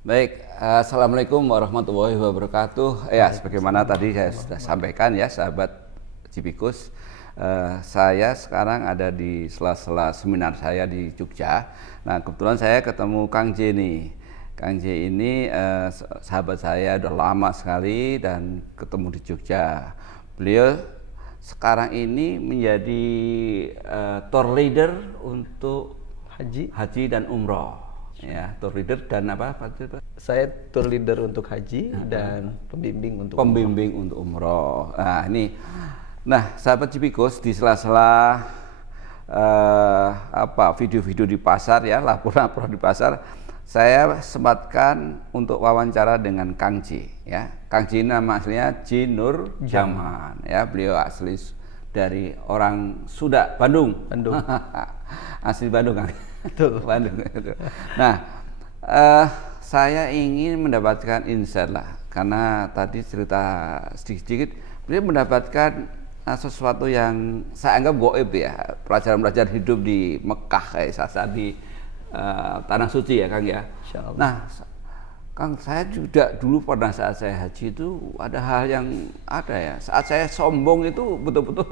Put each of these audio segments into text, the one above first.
Baik, Assalamualaikum warahmatullahi wabarakatuh. Ya, sebagaimana tadi saya sudah sampaikan ya, sahabat Civikus, saya sekarang ada di sela-sela seminar saya di Jogja. Nah, kebetulan saya ketemu Kang J nih. Kang J ini sahabat saya udah lama sekali dan ketemu di Jogja. Beliau sekarang ini menjadi tour leader untuk haji dan umroh. Ya, tour leader dan apa? Saya tour leader untuk haji dan pembimbing untuk umroh. Nah, sahabat Civikus, di sela-sela video-video di pasar ya, laporan-laporan di pasar, saya sempatkan untuk wawancara dengan Kang J ya. Kang J nama aslinya J Nur Jaman ya. Beliau asli dari orang Suda, Bandung. Asli Bandung, Kang. Betul. Bandung. Nah, saya ingin mendapatkan insight lah, karena tadi cerita sedikit-sedikit beliau mendapatkan sesuatu yang saya anggap gaib ya, pelajaran-pelajaran hidup di Mekah saat di Tanah Suci ya, Kang ya. Insyaallah. Nah, Kang, saya juga dulu pernah saat saya haji itu ada hal yang saat saya sombong itu betul-betul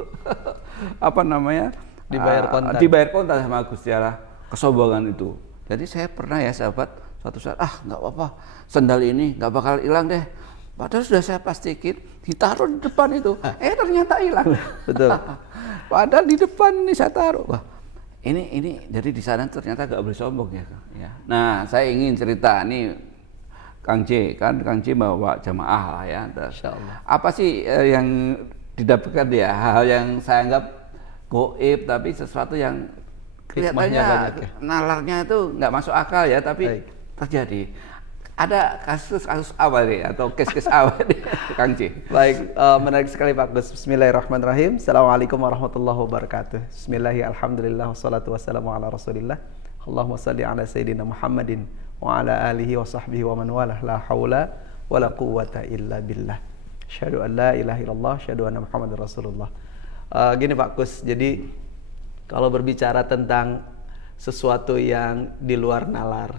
dibayar kontan sama Gusti Allah, kesombongan itu. Jadi saya pernah ya sahabat, suatu saat nggak apa-apa, sendal ini nggak bakal hilang deh. Padahal sudah saya pastikan ditaruh di depan itu, ternyata hilang. Betul. Padahal di depan ini saya taruh. Wah, ini jadi di sana ternyata nggak boleh sombong ya, Kang. Ya. Nah, saya ingin cerita nih, Kang J, kan Kang J bawa jamaah lah ya. Insyaallah. Apa sih yang didapatkan ya, hal yang saya anggap gaib tapi sesuatu yang kelihatannya nalarnya itu nggak masuk akal ya, tapi terjadi. Ada kasus-kasus awal nih atau case-case awal nih, Kang J. Baik, menarik sekali Pak Gus. Bismillahirrahmanirrahim. Assalamualaikum warahmatullahi wabarakatuh. Bismillahirrahmanirrahim. Alhamdulillah wassalatu wassalamu ala Rasulillah. Allahumma salli ala sayyidina Muhammadin wa ala alihi wa sahbihi wa man walah. La haula wa la quwwata illa billah. Asyhadu an la ilaha illallah, asyhadu anna Muhammadar Rasulullah. Gini Pak Gus, jadi kalau berbicara tentang sesuatu yang di luar nalar,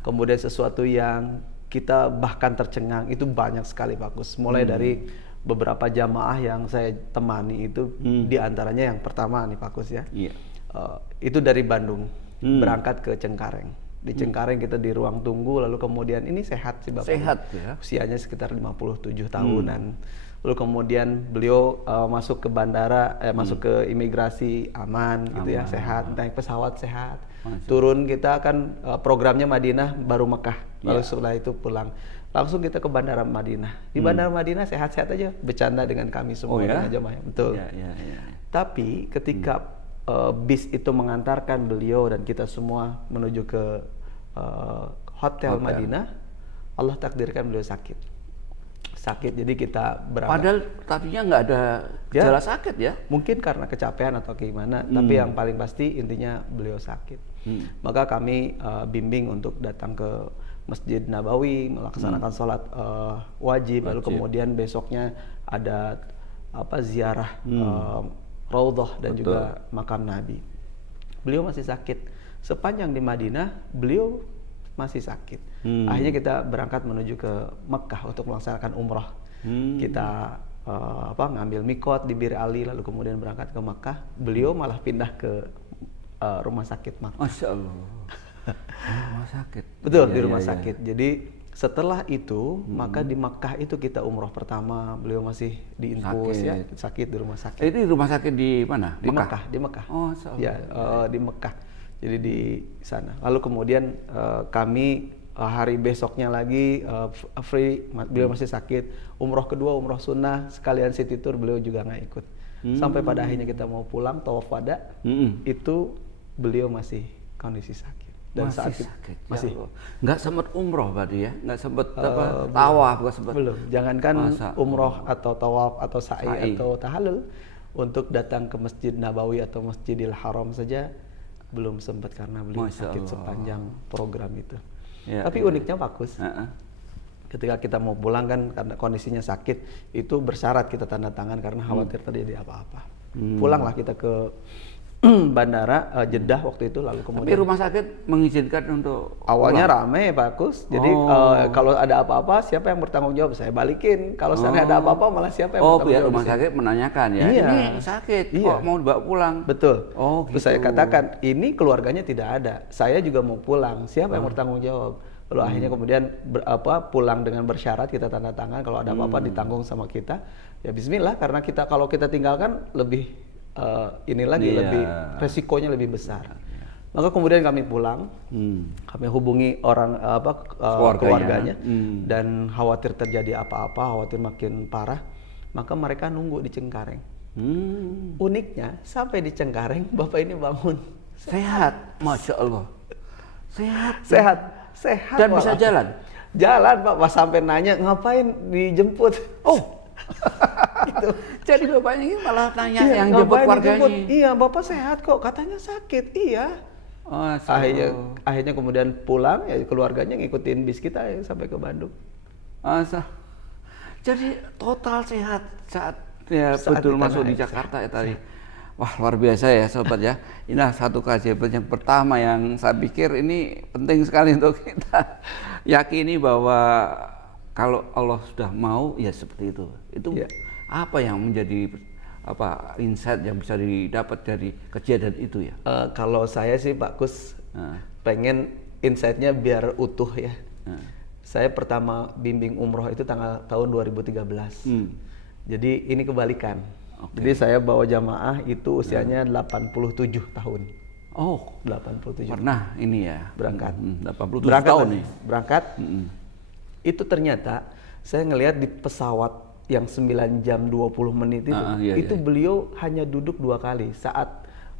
kemudian sesuatu yang kita bahkan tercengang, itu banyak sekali Pak Gus. Mulai dari beberapa jamaah yang saya temani itu, diantaranya yang pertama nih Pak Gus ya, itu dari Bandung, berangkat ke Cengkareng. Di Cengkareng kita di ruang tunggu, lalu kemudian ini sehat sih Bapak. Sehat ya. Usianya sekitar 57 tahunan. Lalu kemudian beliau masuk ke bandara, masuk ke imigrasi aman gitu ya, sehat, naik pesawat sehat. Turun kita kan programnya Madinah baru Mekah, lalu setelah itu pulang. Langsung kita ke bandara Madinah. Di bandara Madinah sehat-sehat aja, bercanda dengan kami semua dengan jamaah. Betul. Tapi ketika bis itu mengantarkan beliau dan kita semua menuju ke hotel Madinah, Allah takdirkan beliau sakit, jadi kita berangkat. Padahal tadinya nggak ada gejala sakit ya? Mungkin karena kecapean atau gimana, tapi yang paling pasti intinya beliau sakit. Maka kami bimbing untuk datang ke Masjid Nabawi, melaksanakan sholat wajib, lalu kemudian besoknya ada ziarah Raudhah dan juga makam Nabi. Beliau masih sakit. Sepanjang di Madinah, beliau masih sakit. Akhirnya kita berangkat menuju ke Mekah untuk melaksanakan umroh. Kita ngambil mikot di Bir Ali, lalu kemudian berangkat ke Mekah. Beliau malah pindah ke rumah sakit Mekah. Masya Allah. Rumah sakit. Betul, di rumah sakit. Jadi setelah itu, maka di Mekah itu kita umroh pertama. Beliau masih diinfus sakit di rumah sakit. Itu rumah sakit di mana? Di Mekah. Di Mekah. Oh, ya, di Mekah. Jadi di sana. Lalu kemudian kami hari besoknya lagi free, beliau masih sakit. Umroh kedua, umroh sunnah, sekalian city tour, beliau juga nggak ikut. Sampai pada akhirnya kita mau pulang, tawaf wada, itu beliau masih kondisi sakit. Dan masih saat sakit. Masih. Nggak sempat umroh berarti ya? Nggak sempat tawaf? Belum. Jangankan umroh atau tawaf atau sa'i atau tahallul, untuk datang ke Masjid Nabawi atau Masjidil Haram saja belum sempat karena beliau sakit sepanjang program itu. Tapi uniknya bagus. Ketika kita mau pulang kan karena kondisinya sakit, itu bersyarat kita tanda tangan karena khawatir terjadi apa-apa. Pulanglah kita ke bandara Jeddah waktu itu, lalu Tapi kemudian rumah sakit mengizinkan untuk awalnya pulang? rame Pak Kus. Jadi kalau ada apa-apa siapa yang bertanggung jawab? Saya balikin. Kalau seandainya ada apa-apa malah siapa yang bertanggung pihak jawab? rumah di sini? sakit menanyakan ya, Iya. ini sakit, Iya. kok mau dibawa pulang? Betul. Oh, Terus saya gitu. katakan, ini keluarganya tidak ada. Saya juga mau pulang. Siapa yang bertanggung jawab? Lalu akhirnya kemudian pulang dengan bersyarat, kita tanda tangan kalau ada apa-apa ditanggung sama kita. Ya bismillah, karena kalau kita tinggalkan lebih lebih resikonya lebih besar. Maka kemudian kami pulang, kami hubungi orang keluarganya, dan khawatir terjadi apa-apa, khawatir makin parah, maka mereka nunggu di Cengkareng. Uniknya sampai di Cengkareng bapak ini bangun Sehat, masya Allah, sehat dan Pak. bisa jalan. Jalan Pak, pas sampai nanya ngapain dijemput. Gitu. Jadi bapaknya ini malah tanya Iya, yang jemput ngapain keluarganya. dijemput? Iya, bapak sehat kok, katanya sakit. Iya. Akhirnya kemudian pulang, ya keluarganya ngikutin bis kita ya, sampai ke Bandung. Jadi total sehat saat Saat betul di masuk tanah di air, Jakarta ya tadi. Wah, luar biasa ya sobat ya. Inilah satu keajaiban yang pertama yang saya pikir ini penting sekali untuk kita yakini bahwa kalau Allah sudah mau ya seperti itu. Itu Ya. apa yang menjadi insight yang bisa didapat dari kejadian itu ya? Kalau saya sih Pak Kus pengen insight-nya biar utuh ya. Saya pertama bimbing umroh itu tahun 2013. Jadi ini kebalikan. Jadi saya bawa jamaah itu usianya 87 tahun. Oh, 87 pernah ini ya berangkat. 87 tahun nih. Berangkat. Itu ternyata saya ngelihat di pesawat yang 9 jam 20 menit itu, itu beliau hanya duduk 2 kali saat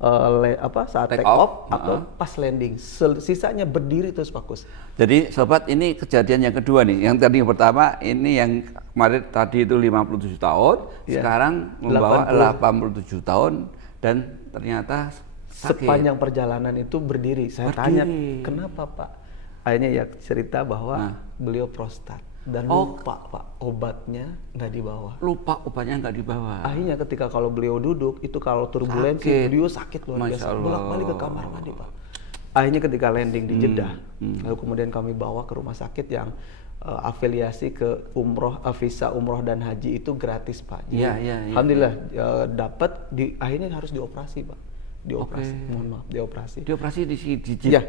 take off atau pas landing. Sisanya berdiri terus Pak Kus. Jadi sobat, ini kejadian yang kedua nih. Yang tadi yang pertama ini yang kemarin tadi itu 57 tahun, sekarang membawa 87 tahun dan ternyata sakit. Sepanjang perjalanan itu berdiri. Saya tanya, kenapa Pak? Akhirnya ya cerita bahwa beliau prostat dan lupa Pak, obatnya nggak dibawa. Lupa obatnya nggak dibawa. Akhirnya ketika kalau beliau duduk itu kalau turbulensi beliau sakit luar biasa, Masya Allah. bolak-balik ke kamar mandi Pak. Akhirnya ketika landing di Jeddah, lalu kemudian kami bawa ke rumah sakit yang afiliasi ke visa umroh dan haji itu gratis Pak. Jadi, alhamdulillah dapat. Akhirnya harus dioperasi Pak. Dioperasi. Dioperasi di Jeddah.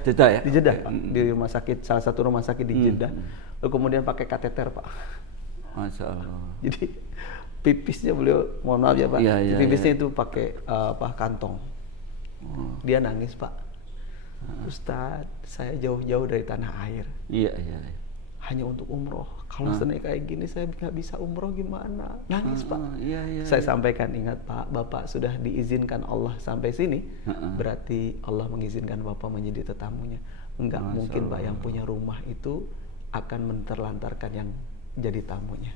Jeddah ya. Di Jeddah Pak. Di rumah sakit, salah satu rumah sakit di Jeddah. Lalu kemudian pakai kateter Pak. Masya Allah. Jadi pipisnya beliau, mohon maaf ya Pak, pipisnya itu pakai kantong. Dia nangis Pak. Ustadz, saya jauh-jauh dari tanah air. Iya. Hanya untuk umroh. Kalau seandainya kayak gini saya nggak bisa umroh gimana? Nangis Pak. Saya sampaikan, ingat Pak, Bapak sudah diizinkan Allah sampai sini, berarti Allah mengizinkan Bapak menjadi tetamunya. Enggak mungkin Pak yang punya rumah itu akan menterlantarkan yang jadi tamunya.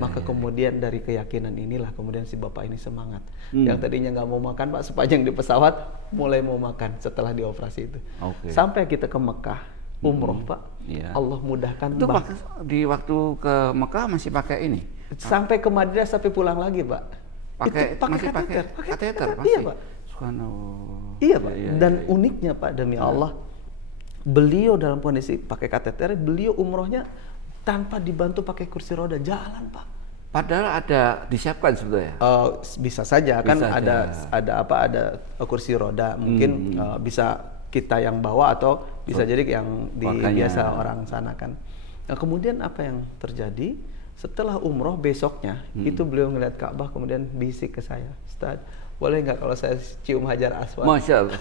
Maka kemudian dari keyakinan inilah kemudian si bapak ini semangat. Yang tadinya nggak mau makan Pak, sepanjang di pesawat mulai mau makan setelah dioperasi itu. Sampai kita ke Mekah umroh Pak, Allah mudahkan. Itu di waktu ke Mekah masih pakai ini? Sampai ke Madinah, sampai pulang lagi Pak. Pakai kateter. Iya Pak. Subhanallah. Iya Pak. Dan uniknya Pak, demi Allah, beliau dalam kondisi pakai kateter, beliau umrohnya tanpa dibantu pakai kursi roda, jalan Pak. Padahal ada disiapkan sebetulnya. Bisa saja kan, ada kursi roda, mungkin bisa kita yang bawa atau bisa jadi yang biasa orang sana kan. Nah kemudian apa yang terjadi setelah umroh besoknya itu beliau ngeliat Ka'bah kemudian bisik ke saya, Ustadz, boleh nggak kalau saya cium Hajar Aswad? Masya Allah.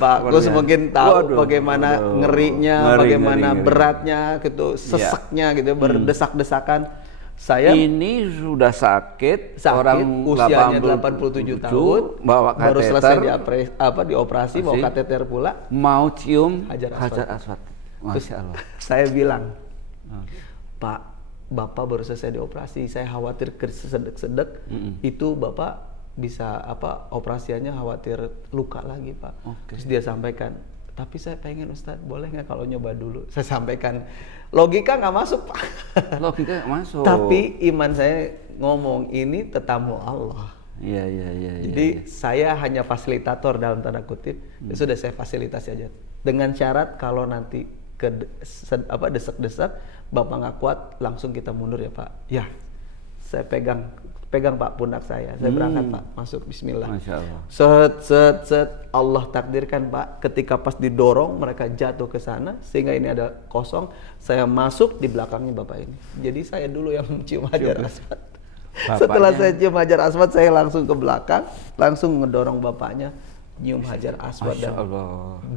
Pak Gus mungkin tahu bagaimana ngerinya, bagaimana beratnya, gitu, seseknya, gitu, berdesak-desakan. Saya ini sudah sakit orang usianya 87 tahun, bawa kateter, baru selesai dioperasi, bawa kateter pula, mau cium Hajar Aswad. Masya Allah. Saya bilang, Pak, Bapak baru selesai dioperasi, saya khawatir kesedek-sedek, itu Bapak bisa operasiannya khawatir luka lagi Pak. Terus dia sampaikan, tapi saya pengen Ustadz, boleh nggak kalau nyoba dulu? Saya sampaikan, logika nggak masuk Pak. Logika nggak masuk. Tapi iman saya ngomong, ini tetamu Allah. Iya, iya, iya. Jadi saya hanya fasilitator dalam tanda kutip. Ya sudah saya fasilitasi aja. Dengan syarat kalau nanti desak-desak, Bapak nggak kuat, langsung kita mundur ya Pak. Ya, saya pegang Pak pundak saya berangkat Pak, masuk Bismillah. Masya Allah. Set, Allah takdirkan Pak, ketika pas didorong mereka jatuh ke sana, sehingga ini ada kosong, saya masuk di belakangnya Bapak ini. Jadi saya dulu yang cium hajar aswad. Setelah saya cium hajar aswad, saya langsung ke belakang, langsung ngedorong Bapaknya, nyium hajar aswad, dan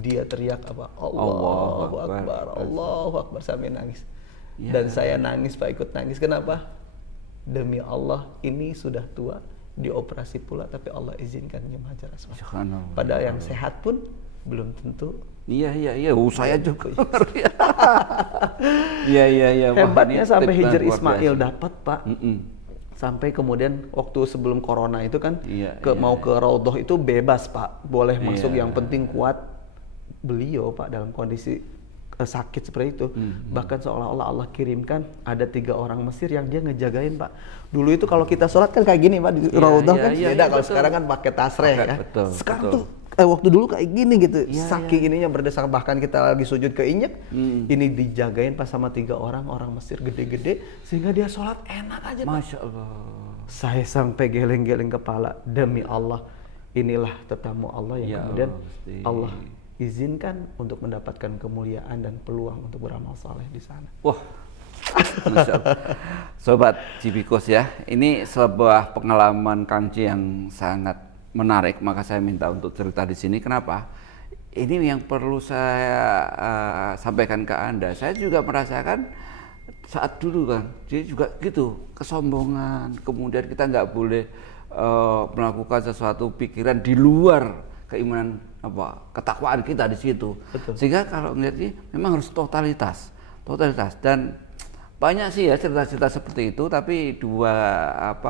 dia teriak apa? Allahu Akbar, Allahu Akbar, sampai nangis. Dan saya nangis Pak, ikut nangis. Kenapa? Demi Allah, ini sudah tua, dioperasi pula, tapi Allah izinkan nyium hajar aswad. Padahal yang sehat pun belum tentu. Iya. Saya juga. Iya. Hebatnya sampai Hijr Ismail dapat Pak. Sampai kemudian waktu sebelum corona itu kan mau ke Raudhah itu bebas Pak, boleh masuk, yang penting kuat. Beliau Pak dalam kondisi sakit seperti itu, bahkan seolah-olah Allah kirimkan ada 3 orang Mesir yang dia ngejagain Pak. Dulu itu kalau kita sholat kan kayak gini Pak di Raudhah kan beda, kalau sekarang kan pakai tasreh ya. Sekarang tuh waktu dulu kayak gini gitu, saking ininya berdesak, bahkan kita lagi sujud keinjek, ini dijagain pas sama 3 orang Mesir gede-gede, sehingga dia sholat enak aja Pak. Masya Allah. Saya sampai geleng-geleng kepala, demi Allah, inilah tetamu Allah yang kemudian Allah izinkan untuk mendapatkan kemuliaan dan peluang untuk beramal saleh di sana. Wah, Masya Allah. Sobat Cibikus ya, ini sebuah pengalaman Kang Ci yang sangat menarik, maka saya minta untuk cerita di sini. Kenapa? Ini yang perlu saya sampaikan ke Anda. Saya juga merasakan saat dulu kan, jadi juga gitu, kesombongan. Kemudian kita nggak boleh melakukan sesuatu pikiran di luar keimanan ketakwaan kita di situ. Betul. Sehingga kalau melihat ini memang harus totalitas, dan banyak sih ya cerita-cerita seperti itu, tapi 2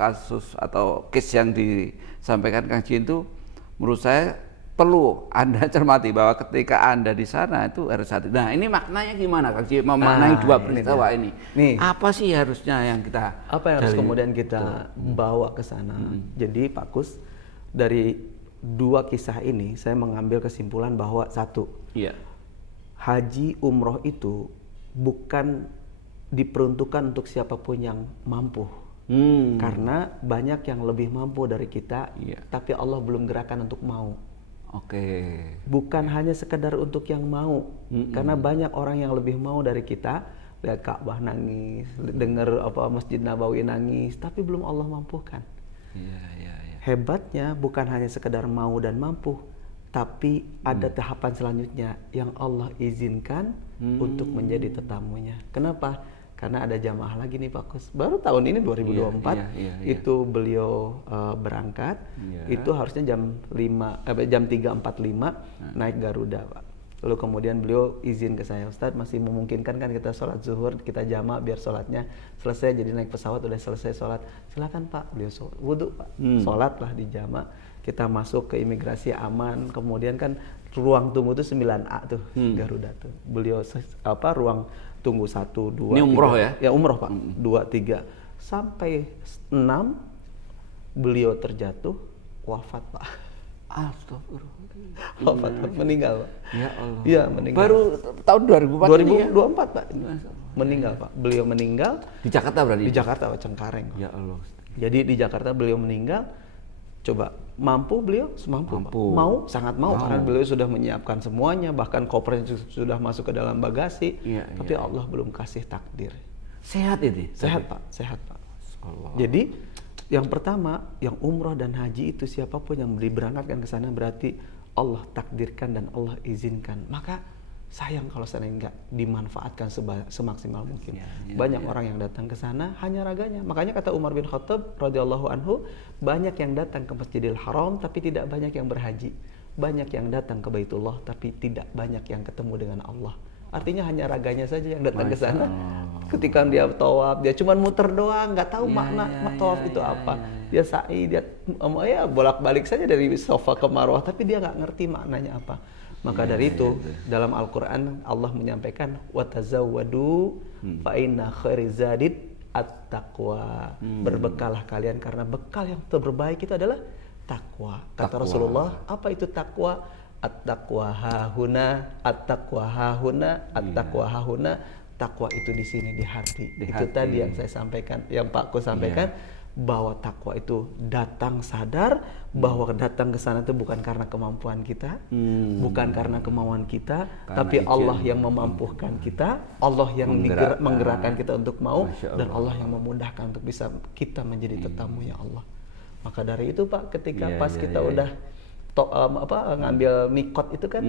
kasus atau case yang disampaikan Kang Ci itu menurut saya perlu Anda cermati, bahwa ketika Anda di sana itu harus hati. Nah, ini maknanya gimana Kang Ci memaknai 2 peristiwa ini? Apa sih harusnya yang kita harus kemudian kita bawa ke sana? Jadi Pak Kus, dari 2 kisah ini saya mengambil kesimpulan bahwa 1, haji umroh itu bukan diperuntukkan untuk siapapun yang mampu, karena banyak yang lebih mampu dari kita, tapi Allah belum gerakan untuk mau. Bukan hanya sekedar untuk yang mau, karena banyak orang yang lebih mau dari kita, lihat Ka'bah nangis, dengar Masjid Nabawi nangis, tapi belum Allah mampukan. Hebatnya bukan hanya sekedar mau dan mampu, tapi ada tahapan selanjutnya yang Allah izinkan untuk menjadi tetamunya. Kenapa? Karena ada jamaah lagi nih Pak Kus. Baru tahun ini 2024 itu beliau berangkat. Itu harusnya jam 3.45 naik Garuda Pak. Lalu kemudian beliau izin ke saya, Ustadz masih memungkinkan kan kita sholat zuhur, kita jamak biar sholatnya selesai, jadi naik pesawat udah selesai sholat. Silakan Pak, beliau wudhu Pak, sholatlah di jamak. Kita masuk ke imigrasi aman, kemudian kan ruang tunggu itu 9A tuh, Garuda tuh. Beliau ruang tunggu 1, 2, ini 3. umroh ya? Ya umroh Pak, 2, 3. Sampai 6, beliau terjatuh, wafat Pak. Astagfirullah. Wafat, meninggal Pak. Ya Allah. Iya, meninggal. Baru tahun 2024 Pak. Meninggal Pak. Beliau meninggal di Jakarta berarti. Di Jakarta Pak, Cengkareng. Ya Allah. Jadi di Jakarta beliau meninggal. Coba mampu beliau? Semampu Pak. Mau, sangat mau, karena beliau sudah menyiapkan semuanya, bahkan kopernya sudah masuk ke dalam bagasi. Tapi Allah belum kasih takdir. Sehat ini? Sehat Pak, sehat Pak. Jadi yang pertama, yang umroh dan haji itu siapapun yang diberangkatkan ke sana berarti Allah takdirkan dan Allah izinkan. Maka sayang kalau sana nggak dimanfaatkan semaksimal mungkin. Banyak orang yang datang ke sana hanya raganya. Makanya kata Umar bin Khattab radhiyallahu anhu, banyak yang datang ke Masjidil Haram tapi tidak banyak yang berhaji. Banyak yang datang ke Baitullah tapi tidak banyak yang ketemu dengan Allah. Artinya hanya raganya saja yang datang ke sana. Ketika dia tawaf, dia cuma muter doang, nggak tahu makna tawaf itu apa. Dia sa'i, dia bolak-balik saja dari Safa ke Marwah, tapi dia nggak ngerti maknanya apa. Maka dari itu dalam Al-Quran Allah menyampaikan watazawwadu fa inna khairizadid at-taqwa. Berbekalah kalian karena bekal yang terbaik itu adalah takwa. Kata Takwa. Rasulullah, apa itu takwa? At-taqwa hahuna, at-taqwa hahuna, at-taqwa hahuna. Takwa itu di sini di hati. Di Itu hati. tadi yang saya sampaikan, yang Pak Kus sampaikan, bahwa takwa itu datang sadar bahwa datang ke sana itu bukan karena kemampuan kita, bukan karena kemauan kita, tapi izin. Allah yang memampukan kita, Allah yang menggerakkan kita untuk mau, Masya dan Allah yang memudahkan untuk bisa kita menjadi tetamu ya Allah. Maka dari itu Pak, ketika pas kita udah ngambil mikot itu kan,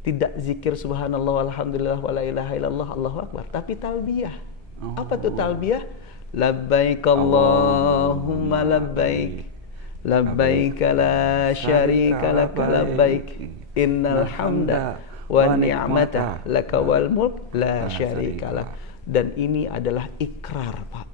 tidak zikir subhanallah walhamdulillah wala ilaha illallah Allahu akbar, tapi talbiyah. Apa tuh talbiyah? Labbaik Allahumma labbaik, labbaik la syarika lak labbaik, innal hamda wa ni'mata laka wal mulk la syarika lak. Dan ini adalah ikrar Pak.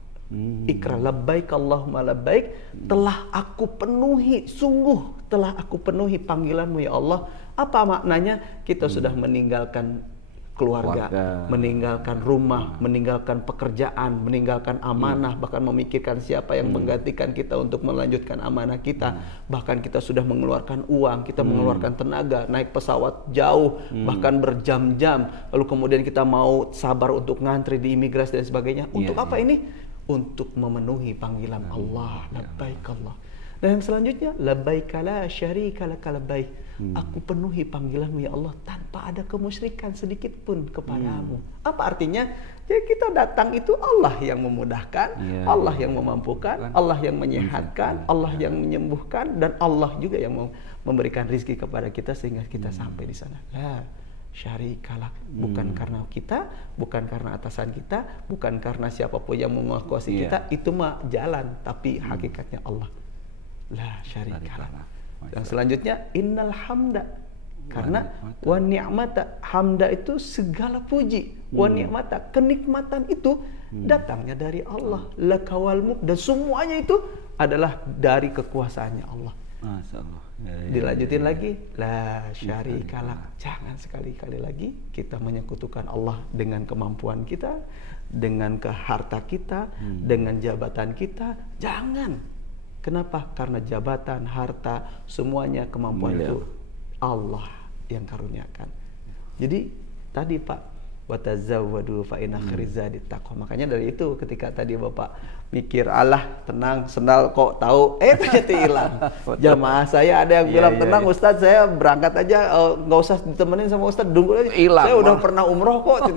Ikrar labbaik Allahumma labbaik, telah aku penuhi, sungguh telah aku penuhi panggilanmu ya Allah. Apa maknanya? Kita sudah meninggalkan keluarga, meninggalkan rumah, meninggalkan pekerjaan, meninggalkan amanah, bahkan memikirkan siapa yang menggantikan kita untuk melanjutkan amanah kita. Bahkan kita sudah mengeluarkan uang, kita mengeluarkan tenaga, naik pesawat jauh, bahkan berjam-jam. Lalu kemudian kita mau sabar untuk ngantri di imigrasi dan sebagainya. Untuk apa ini? Untuk memenuhi panggilan Allah. Labbaik Allah. Dan yang selanjutnya, labbaik la syarika lak labbaik. Aku penuhi panggilanmu ya Allah tanpa ada kemusyrikan sedikit pun kepadamu. Apa artinya? Ya kita datang itu Allah yang memudahkan, Allah yang memampukan, Allah yang menyehatkan, Allah yang menyembuhkan, dan Allah juga yang memberikan rizki kepada kita sehingga kita sampai di sana. La syarikalah, bukan karena kita, bukan karena atasan kita, bukan karena siapapun yang menguasai kita, itu mah jalan, tapi hakikatnya Allah. La syarikalah. Yang selanjutnya innal hamda, karena wa ni'mata, hamda itu segala puji, wa ni'mata, kenikmatan itu datangnya dari Allah, lakawal mulk, dan semuanya itu adalah dari kekuasaannya Allah. Masyaallah. Dilanjutin lagi, la syarikalak. Jangan sekali-kali lagi kita menyekutukan Allah dengan kemampuan kita, dengan harta kita, dengan jabatan kita. Jangan. Kenapa? Karena jabatan, harta, semuanya kemampuan itu Allah yang karuniakan. Jadi tadi Pak, watazawwadu fa inna khairaz zadi taqwa. Makanya dari itu ketika tadi Bapak mikir, alah tenang sendal kok tahu, ternyata hilang. Jamaah saya ada yang bilang, tenang Ustadz, saya berangkat aja, nggak usah ditemenin sama Ustadz, tunggu aja. Hilang, saya udah pernah umroh kok.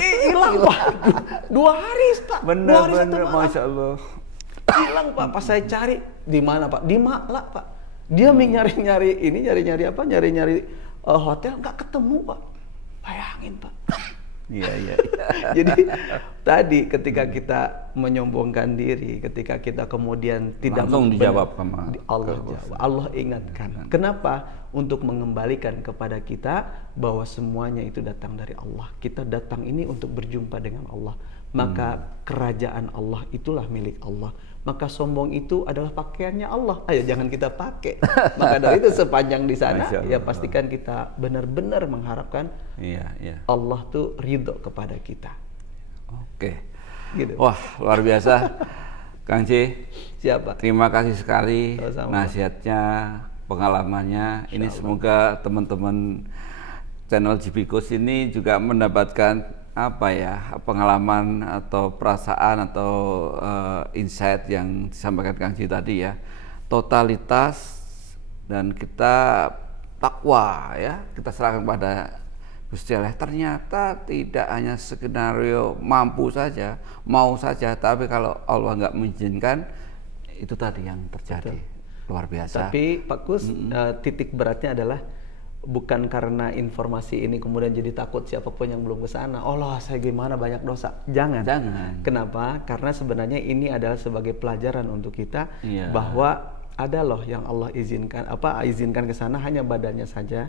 Hilang Pak. 2 hari Pak. 2 hari 1 malam. Masya Allah. Hilang Pak. Pas saya cari, di mana Pak? Di Makla Pak. Dia nyari-nyari ini, nyari-nyari apa? Nyari-nyari hotel, nggak ketemu Pak. Bayangin Pak. Iya. Jadi tadi ketika kita menyombongkan diri, ketika kita kemudian tidak langsung dijawab sama Allah jawab. Allah ingatkan. Kenapa? Untuk mengembalikan kepada kita bahwa semuanya itu datang dari Allah. Kita datang ini untuk berjumpa dengan Allah. Maka kerajaan Allah itulah milik Allah. Maka sombong itu adalah pakaiannya Allah. Ayo jangan kita pakai. Maka dari itu sepanjang di sana, ya pastikan kita benar-benar mengharapkan Allah tuh ridho kepada kita. Oke. Gitu. Wah, luar biasa. Kang C. Siapa? Terima kasih sekali Sama-sama. nasihatnya, pengalamannya. Ini semoga teman-teman channel Jibikus ini juga mendapatkan pengalaman atau perasaan atau insight yang disampaikan Kang Ji tadi ya. Totalitas dan kita takwa ya, kita serahkan pada Gusti Allah. Ternyata tidak hanya skenario mampu saja, mau saja, tapi kalau Allah nggak mengizinkan, itu tadi yang terjadi. Betul. Luar biasa. Tapi Pak Kus, titik beratnya adalah bukan karena informasi ini kemudian jadi takut siapapun yang belum ke sana. Oh lah, saya gimana banyak dosa. Jangan. Kenapa? Karena sebenarnya ini adalah sebagai pelajaran untuk kita bahwa ada loh yang Allah izinkan ke sana hanya badannya saja.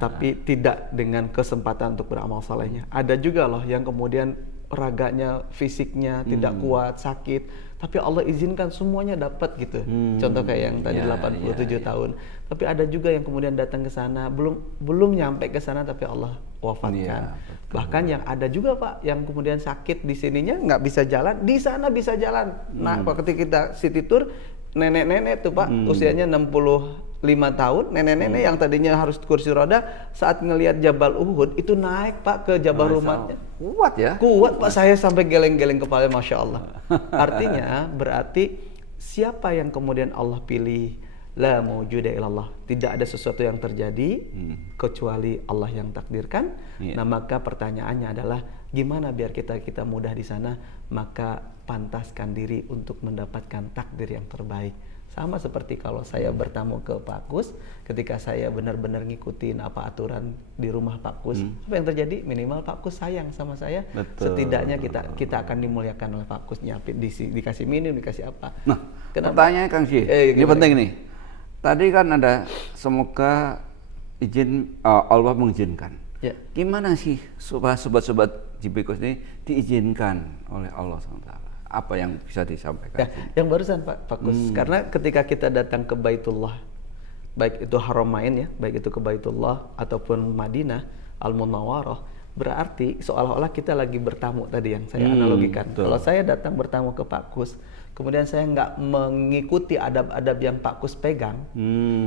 Tapi tidak dengan kesempatan untuk beramal salehnya. Ada juga loh yang kemudian raganya, fisiknya tidak kuat, sakit, tapi Allah izinkan semuanya dapat gitu. Contoh kayak yang tadi 87 tahun. Tapi ada juga yang kemudian datang ke sana belum nyampe ke sana tapi Allah wafatkan. Bahkan yang ada juga Pak yang kemudian sakit di sininya nggak bisa jalan, di sana bisa jalan. Nah, ketika kita city tour, nenek-nenek tuh Pak usianya 65 tahun, nenek-nenek yang tadinya harus kursi roda saat ngelihat Jabal Uhud itu naik Pak ke Jabal Rumatnya. Kuat ya? Kuat Pak, saya sampai geleng-geleng kepala, Masya Allah. Artinya berarti siapa yang kemudian Allah pilih? La mawjuda illallah. Tidak ada sesuatu yang terjadi kecuali Allah yang takdirkan. Nah maka pertanyaannya adalah gimana biar kita mudah di sana? Maka pantaskan diri untuk mendapatkan takdir yang terbaik. Sama seperti kalau saya bertamu ke Pak Kus, ketika saya benar-benar ngikutin apa aturan di rumah Pak Kus, apa yang terjadi? Minimal Pak Kus sayang sama saya. Betul. Setidaknya kita akan dimuliakan oleh Pak Kus, nyapit dikasih minum, dikasih apa. Nah, kenapa? pertanyaannya Kang Ji, ini penting nih. Tadi kan ada semoga Allah mengizinkan. Ya. Gimana sih supaya sobat-sobat Jibikus ini diizinkan oleh Allah SWT? Apa yang bisa disampaikan? Ya, yang barusan Pak Kus, karena ketika kita datang ke Baitullah, baik itu Haramain ya, baik itu ke Baitullah ataupun Madinah Al-Munawwarah, berarti seolah-olah kita lagi bertamu tadi yang saya analogikan. Kalau saya datang bertamu ke Pak Kus, kemudian saya nggak mengikuti adab-adab yang Pak Kus pegang,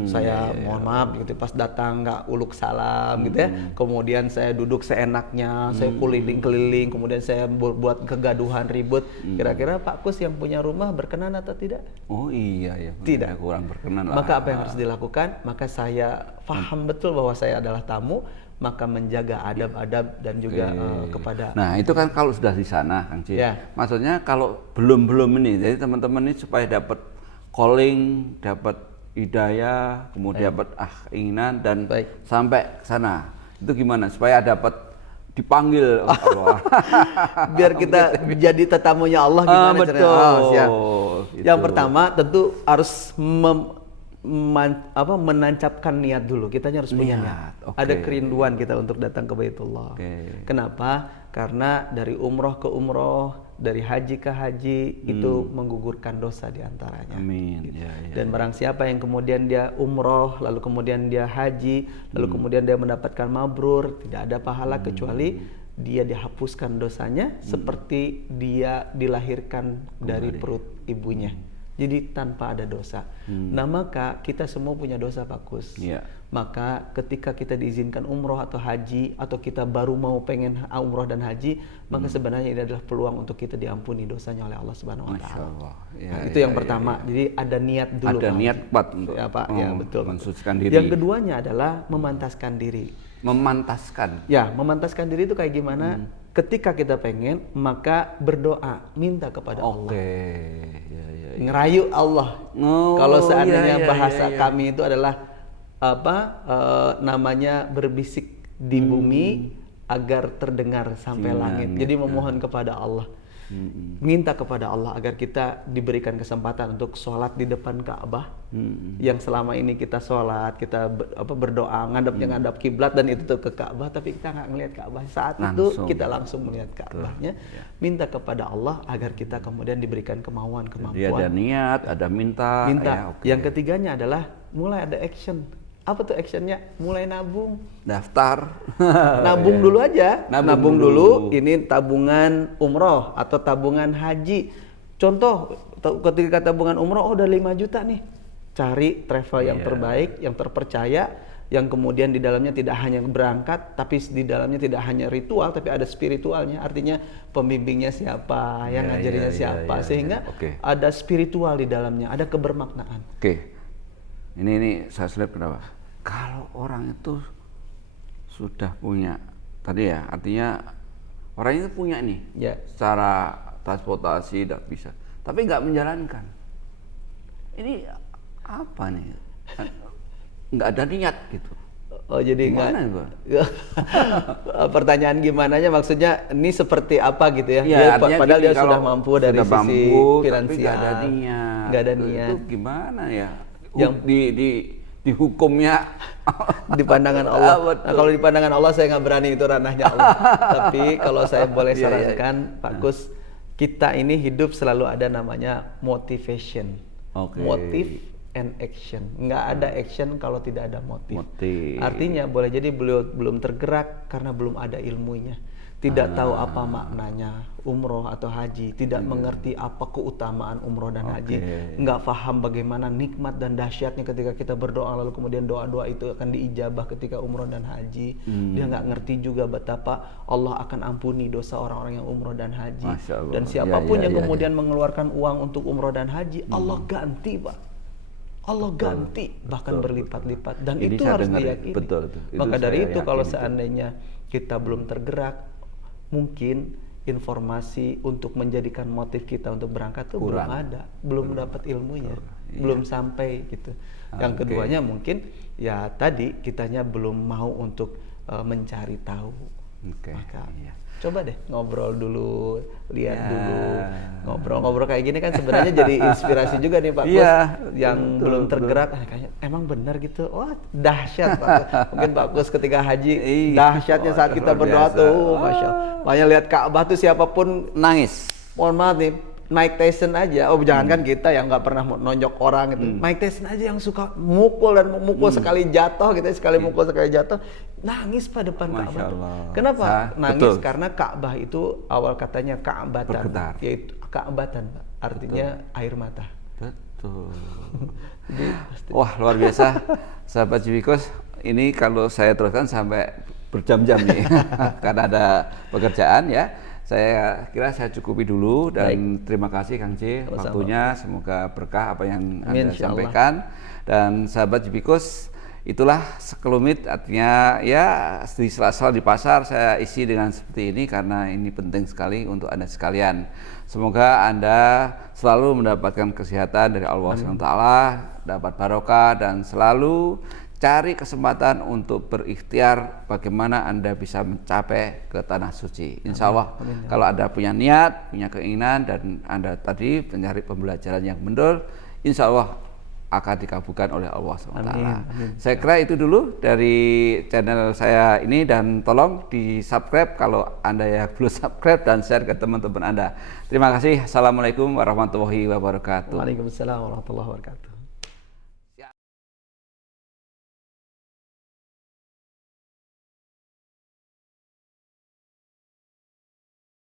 saya mohon maaf gitu, pas datang nggak uluk salam gitu ya, kemudian saya duduk seenaknya, saya keliling-keliling, kemudian saya buat kegaduhan ribut, kira-kira Pak Kus yang punya rumah berkenan atau tidak? Oh iya ya, tidak, kurang berkenan lah. Maka apa yang harus dilakukan? Maka saya paham betul bahwa saya adalah tamu, maka menjaga adab-adab dan juga kepada. Nah itu kan kalau sudah di sana, Kang Ci. Ya. Maksudnya kalau belum ini, jadi teman-teman ini supaya dapat calling, dapat hidayah, kemudian dapat keinginan dan sampai sana. Itu gimana? Supaya dapat dipanggil Allah. Biar kita jadi tetamunya Allah gimana betul. caranya? Gitu. Yang pertama tentu harus menancapkan niat dulu. Kitanya harus punya niat. Ada kerinduan kita untuk datang ke Baitullah. Kenapa? Karena dari umroh ke umroh, dari haji ke haji itu menggugurkan dosa diantaranya. Amin. Gitu. Dan barang siapa yang kemudian dia umroh, lalu kemudian dia haji, lalu kemudian dia mendapatkan mabrur, tidak ada pahala kecuali dia dihapuskan dosanya seperti dia dilahirkan dari perut ibunya. Jadi tanpa ada dosa. Nah maka kita semua punya dosa Pak Kus. Maka ketika kita diizinkan umroh atau haji, atau kita baru mau pengen umroh dan haji, maka sebenarnya ini adalah peluang untuk kita diampuni dosanya oleh Allah Subhanahu Wa Taala. Itu yang pertama. Jadi ada niat dulu. Ada niat Pak. Ya Pak, ya betul. Mensucikan diri. Yang keduanya adalah memantaskan diri. Memantaskan. Ya, memantaskan diri itu kayak gimana? Ketika kita pengen, maka berdoa, minta kepada Allah. Ngerayu Allah. Kalau seandainya bahasa kami itu adalah namanya berbisik di bumi agar terdengar sampai langit. Jadi memohon kepada Allah. Minta kepada Allah agar kita diberikan kesempatan untuk sholat di depan Ka'bah yang selama ini kita sholat, kita berdoa ngadap kiblat dan itu tuh ke Ka'bah, tapi kita nggak ngelihat Ka'bah saat itu, kita langsung melihat Ka'bahnya. Minta kepada Allah agar kita kemudian diberikan kemampuan. Jadi ada niat, ada minta. Yang ketiganya adalah mulai ada action. Apa tuh actionnya? Mulai nabung. Daftar. Nabung dulu aja. Nabung dulu. Ini tabungan umroh atau tabungan haji. Contoh, ketika tabungan umroh udah 5 juta nih. Cari travel yang terbaik, yang terpercaya, yang kemudian di dalamnya tidak hanya berangkat, tapi di dalamnya tidak hanya ritual, tapi ada spiritualnya. Artinya pembimbingnya siapa, yang ngajarinnya siapa, sehingga ada spiritual di dalamnya, ada kebermaknaan. Ini saya lihat kenapa? Kalau orang itu sudah punya tadi ya, artinya orang itu punya nih, secara transportasi tidak bisa, tapi nggak menjalankan. Ini apa nih? Nggak ada niat gitu. Oh jadi gimana pertanyaan gimananya maksudnya ini seperti apa gitu ya? Padahal dia sudah mampu dari sisi finansial, nggak ada niat. Itu gimana ya? Yang di hukumnya di pandangan Allah. Nah, kalau di pandangan Allah saya nggak berani, itu ranahnya Allah. Tapi kalau saya boleh sarankan Pak Kus, kita ini hidup selalu ada namanya motivation. Oke. Motive and action. Nggak ada action kalau tidak ada motif. Motif. Artinya boleh jadi beliau belum tergerak karena belum ada ilmunya. Tidak tahu apa maknanya umroh atau haji, tidak mengerti apa keutamaan umroh dan haji, nggak paham bagaimana nikmat dan dahsyatnya ketika kita berdoa lalu kemudian doa-doa itu akan diijabah ketika umroh dan haji. Dia nggak ngerti juga betapa Allah akan ampuni dosa orang-orang yang umroh dan haji. Masya Allah. Dan siapapun Ya, yang ya, kemudian mengeluarkan uang untuk umroh dan haji, Allah ganti, Pak. Allah ganti bahkan berlipat-lipat, dan Ini itu saya harus dengar, diyakini. betul, itu. Itu Maka dari saya itu kalau yakin itu. seandainya kita belum tergerak, mungkin informasi untuk menjadikan motif kita untuk berangkat tuh belum ada, belum dapat ilmunya, belum sampai gitu. Yang keduanya mungkin ya tadi kitanya belum mau untuk mencari tahu. Maka coba deh ngobrol dulu, lihat dulu, ngobrol-ngobrol kayak gini kan sebenarnya jadi inspirasi juga nih Pak Kus, yang belum tergerak. Kayaknya emang benar gitu, wah dahsyat Pak Kus. Mungkin Pak Kus ketika haji dahsyatnya saat kita berdoa tuh, masya Allah. Makanya lihat Ka'bah tuh siapapun nangis. Mohon maaf nih, Mike Tyson aja, jangankan kita yang nggak pernah nonjok orang gitu. Mike Tyson aja yang suka mukul dan mukul sekali jatuh gitu, sekali mukul sekali jatuh, nangis pada depan Ka'bah. Kenapa nangis? Betul. Karena Ka'bah itu awal katanya Ka'batan, Bergetar. yaitu Ka'batan, Pak. Artinya air mata. Betul. Wah, luar biasa, sahabat Civikus. Ini kalau saya teruskan sampai berjam-jam nih, karena ada pekerjaan ya. Saya kira saya cukupi dulu dan terima kasih Kang C waktunya, semoga berkah apa yang Anda sampaikan. Dan sahabat Civikus, itulah sekelumit, artinya ya di sela-sela di pasar saya isi dengan seperti ini karena ini penting sekali untuk Anda sekalian. Semoga Anda selalu mendapatkan kesehatan dari Allah SWT, dapat barokah dan selalu cari kesempatan untuk berikhtiar bagaimana Anda bisa mencapai ke tanah suci. Insya Allah, kalau Anda punya niat, punya keinginan, dan Anda tadi mencari pembelajaran yang benar, insya Allah akan dikabulkan oleh Allah SWT. Saya kira itu dulu dari channel saya ini, dan tolong di subscribe kalau Anda yang belum subscribe, dan share ke teman-teman Anda. Terima kasih. Assalamualaikum warahmatullahi wabarakatuh. Waalaikumsalam warahmatullahi wabarakatuh.